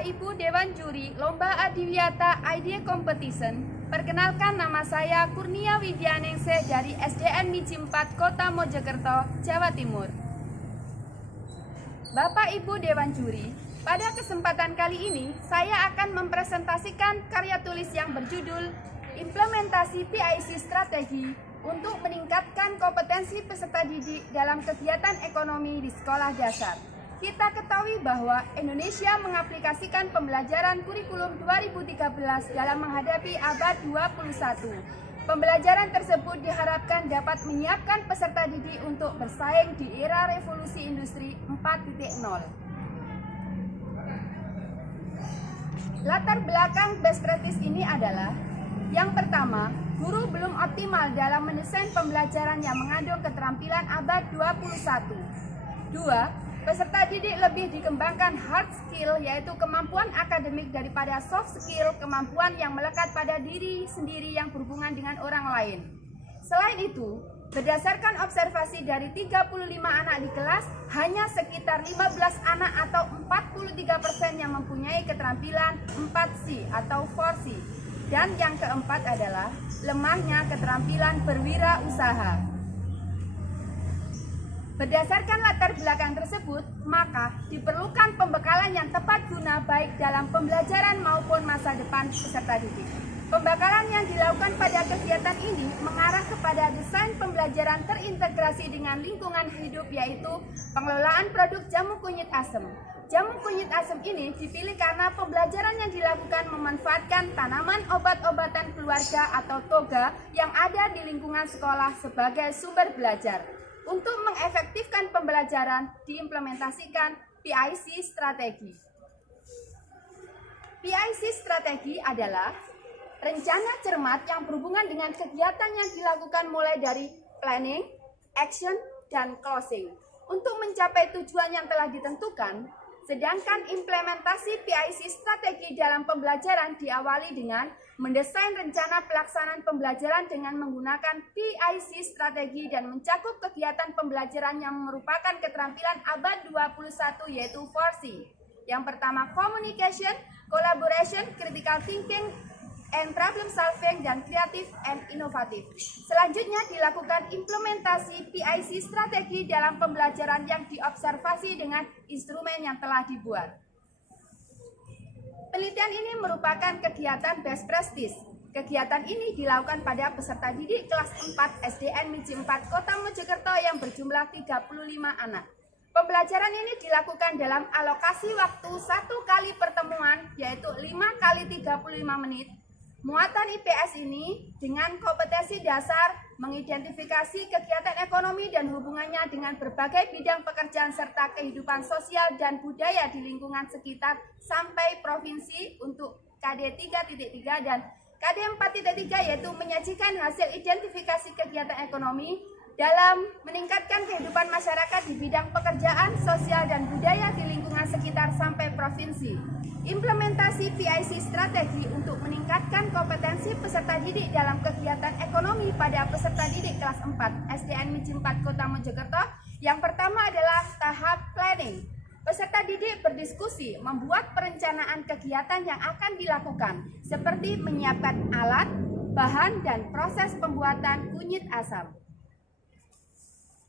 Bapak Ibu Dewan Juri Lomba Adiwiyata Idea Competition, perkenalkan nama saya Kurnia Widyaningsih dari SDN Miji 4 Kota Mojokerto, Jawa Timur. Bapak Ibu Dewan Juri, pada kesempatan kali ini saya akan mempresentasikan karya tulis yang berjudul Implementasi PIC Strategi untuk meningkatkan kompetensi peserta didik dalam kegiatan ekonomi di sekolah dasar. Kita ketahui bahwa Indonesia mengaplikasikan pembelajaran kurikulum 2013 dalam menghadapi abad 21. Pembelajaran tersebut diharapkan dapat menyiapkan peserta didik untuk bersaing di era revolusi industri 4.0. Latar belakang best practice ini adalah: yang pertama, guru belum optimal dalam mendesain pembelajaran yang mengandung keterampilan abad 21. Dua, peserta didik lebih dikembangkan hard skill, yaitu kemampuan akademik, daripada soft skill, kemampuan yang melekat pada diri sendiri yang berhubungan dengan orang lain. Selain itu, berdasarkan observasi dari 35 anak di kelas, hanya sekitar 15 anak atau 43% yang mempunyai keterampilan 4C atau 4C. Dan yang keempat adalah lemahnya keterampilan berwirausaha. Berdasarkan latar belakang tersebut, maka diperlukan pembekalan yang tepat guna baik dalam pembelajaran maupun masa depan peserta didik. Pembekalan yang dilakukan pada kegiatan ini mengarah kepada desain pembelajaran terintegrasi dengan lingkungan hidup, yaitu pengelolaan produk jamu kunyit asem. Jamu kunyit asem ini dipilih karena pembelajaran yang dilakukan memanfaatkan tanaman obat-obatan keluarga atau toga yang ada di lingkungan sekolah sebagai sumber belajar. Untuk mengefektifkan pembelajaran, diimplementasikan PIC Strategi. PIC Strategi adalah rencana cermat yang berhubungan dengan kegiatan yang dilakukan mulai dari planning, action, dan closing untuk mencapai tujuan yang telah ditentukan. Sedangkan implementasi PIC Strategi dalam pembelajaran diawali dengan mendesain rencana pelaksanaan pembelajaran dengan menggunakan PIC Strategi dan mencakup kegiatan pembelajaran yang merupakan keterampilan abad 21, yaitu 4C. Yang pertama, communication, collaboration, critical thinking, and problem solving, dan kreatif and inovatif. Selanjutnya dilakukan implementasi PIC Strategi dalam pembelajaran yang diobservasi dengan instrumen yang telah dibuat. Penelitian ini merupakan kegiatan best practice. Kegiatan ini dilakukan pada peserta didik kelas 4 SDN Miji 4 Kota Mojokerto yang berjumlah 35 anak. Pembelajaran ini dilakukan dalam alokasi waktu 1 kali pertemuan, yaitu 5 kali 35 menit. Muatan IPS ini dengan kompetensi dasar mengidentifikasi kegiatan ekonomi dan hubungannya dengan berbagai bidang pekerjaan serta kehidupan sosial dan budaya di lingkungan sekitar sampai provinsi untuk KD 3.3 dan KD 4.3, yaitu menyajikan hasil identifikasi kegiatan ekonomi dalam meningkatkan kehidupan masyarakat di bidang pekerjaan, sosial, dan budaya di lingkungan sekitar sampai provinsi. Implementasi PIC Strategi untuk meningkatkan kompetensi peserta didik dalam kegiatan ekonomi pada peserta didik kelas 4 SDN Miji 4 Kota Mojokerto. Yang pertama adalah tahap planning. Peserta didik berdiskusi membuat perencanaan kegiatan yang akan dilakukan, seperti menyiapkan alat, bahan, dan proses pembuatan kunyit asam.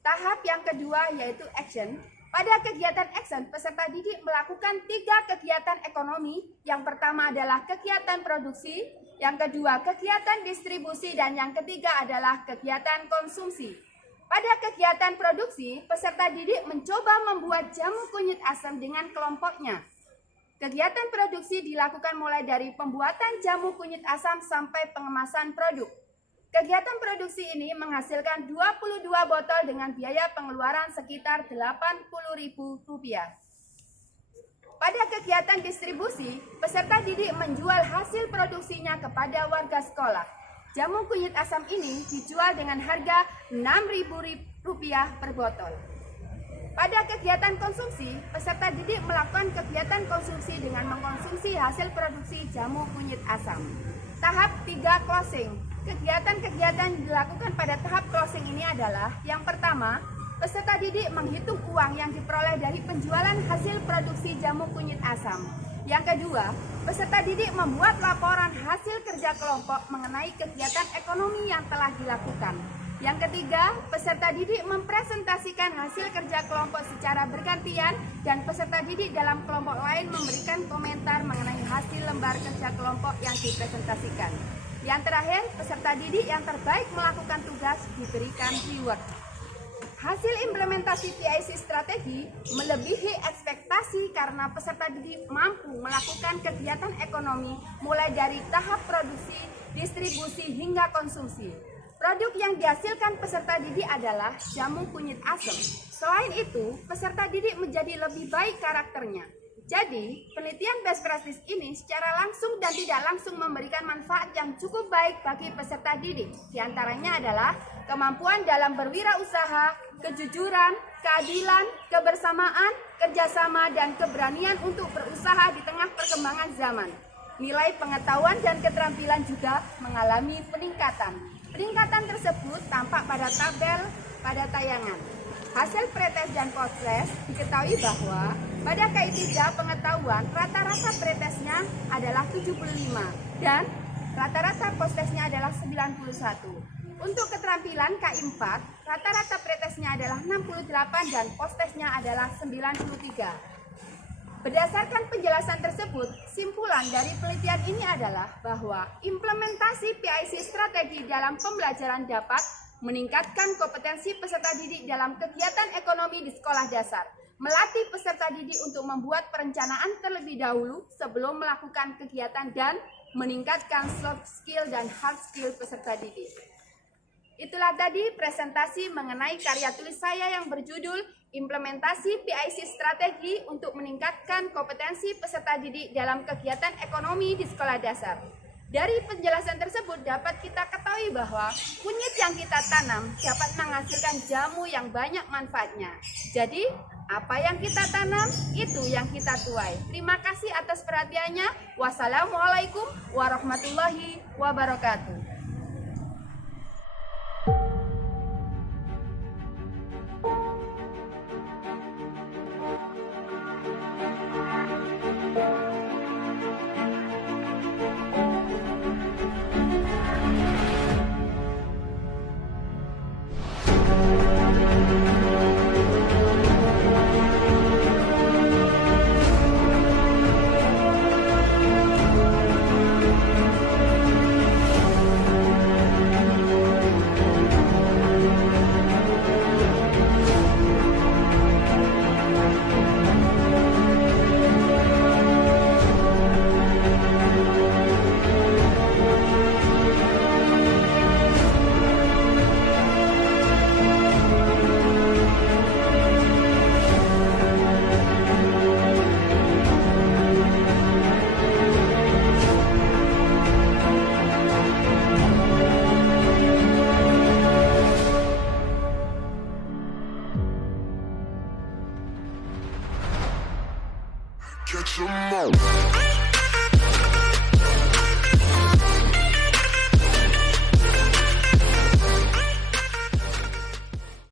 Tahap yang kedua yaitu action. Pada kegiatan action, peserta didik melakukan 3 kegiatan ekonomi. Yang pertama adalah kegiatan produksi, yang kedua kegiatan distribusi, dan yang ketiga adalah kegiatan konsumsi. Pada kegiatan produksi, peserta didik mencoba membuat jamu kunyit asam dengan kelompoknya. Kegiatan produksi dilakukan mulai dari pembuatan jamu kunyit asam sampai pengemasan produk. Kegiatan produksi ini menghasilkan 22 botol dengan biaya pengeluaran sekitar Rp80.000. Pada kegiatan distribusi, peserta didik menjual hasil produksinya kepada warga sekolah. Jamu kunyit asam ini dijual dengan harga Rp6.000 per botol. Pada kegiatan konsumsi, peserta didik melakukan kegiatan konsumsi dengan mengkonsumsi hasil produksi jamu kunyit asam. Tahap 3 closing. Kegiatan-kegiatan dilakukan pada tahap closing ini adalah: yang pertama, peserta didik menghitung uang yang diperoleh dari penjualan hasil produksi jamu kunyit asam. Yang kedua, peserta didik membuat laporan hasil kerja kelompok mengenai kegiatan ekonomi yang telah dilakukan. Yang ketiga, peserta didik mempresentasikan hasil kerja kelompok secara bergantian dan peserta didik dalam kelompok lain memberikan komentar mengenai hasil lembar kerja kelompok yang dipresentasikan. Yang terakhir, peserta didik yang terbaik melakukan tugas diberikan reward. Hasil implementasi PIC strategi melebihi ekspektasi karena peserta didik mampu melakukan kegiatan ekonomi mulai dari tahap produksi, distribusi hingga konsumsi. Produk yang dihasilkan peserta didik adalah jamu kunyit asem. Selain itu, peserta didik menjadi lebih baik karakternya. Jadi, penelitian best practice ini secara langsung dan tidak langsung memberikan manfaat yang cukup baik bagi peserta didik. Di antaranya adalah kemampuan dalam berwirausaha, kejujuran, keadilan, kebersamaan, kerjasama, dan keberanian untuk berusaha di tengah perkembangan zaman. Nilai pengetahuan dan keterampilan juga mengalami peningkatan. Peningkatan tersebut tampak pada tabel pada tayangan. Hasil pretest dan posttest diketahui bahwa pada KI 3 pengetahuan rata-rata pretestnya adalah 75 dan rata-rata posttestnya adalah 91. Untuk keterampilan KI 4 rata-rata pretestnya adalah 68 dan posttestnya adalah 93. Berdasarkan penjelasan tersebut, simpulan dari penelitian ini adalah bahwa implementasi PIC strategi dalam pembelajaran dapat meningkatkan kompetensi peserta didik dalam kegiatan ekonomi di sekolah dasar, melatih peserta didik untuk membuat perencanaan terlebih dahulu sebelum melakukan kegiatan dan meningkatkan soft skill dan hard skill peserta didik. Itulah tadi presentasi mengenai karya tulis saya yang berjudul Implementasi PIC Strategi untuk meningkatkan kompetensi peserta didik dalam kegiatan ekonomi di sekolah dasar. Dari penjelasan tersebut dapat kita ketahui bahwa kunyit yang kita tanam dapat menghasilkan jamu yang banyak manfaatnya. Jadi, apa yang kita tanam, itu yang kita tuai. Terima kasih atas perhatiannya. Wassalamualaikum warahmatullahi wabarakatuh.